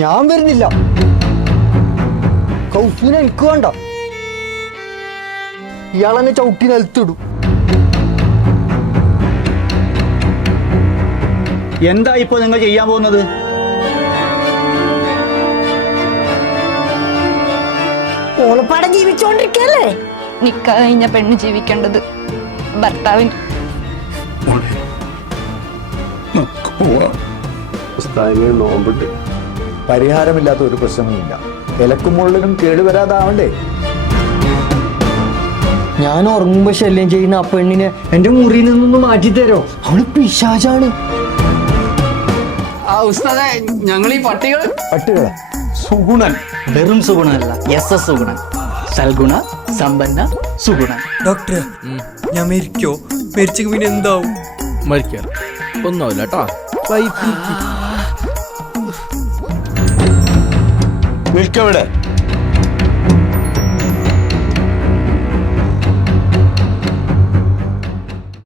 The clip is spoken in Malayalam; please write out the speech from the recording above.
ഞാൻ വരുന്നില്ല. കൗസീനെ എനിക്ക് വേണ്ട. ഇയാളെന്നെ ചവിട്ടി നിലത്തിടും. എന്താ ഇപ്പൊ നിങ്ങൾ ചെയ്യാൻ പോകുന്നത്? ഓളപ്പാടം ജീവിച്ചോണ്ടിരിക്കല്ലേ? നിക്ക കഴിഞ്ഞ പെണ്ണ് ജീവിക്കേണ്ടത് ഭർത്താവിന്. നമുക്ക് പോവാം. നോമ്പുണ്ട്. പരിഹാരമില്ലാത്ത ഒരു പ്രശ്നവുമില്ല. ഇലക്കും മുള്ളിനും കേടുവരാതാവണ്ടേ? ഞാൻ ഉറങ്ങുമ്പോ ശല്യം ചെയ്യുന്ന ആ പെണ്ണിനെ എന്റെ മുറിയിൽ നിന്നൊന്ന് മാറ്റി തരോ അവൾ പിശാചാണ്. ഞങ്ങൾ ഈ പട്ടികൾ പട്ടികള? സുഗുണൻ. വെറും സുഗുണനല്ല എസ് എസ് സുഗുണൻ. സൽഗുണ സമ്പന്ന സുഗുണൻ. ഡോക്ടർ ഞാൻ മരിക്കോ? മരിച്ചു പിന്നെ എന്താവും? മരിക്കാം ഒന്നാവില്ല കേട്ടോ. നിൽക്കവിടെ.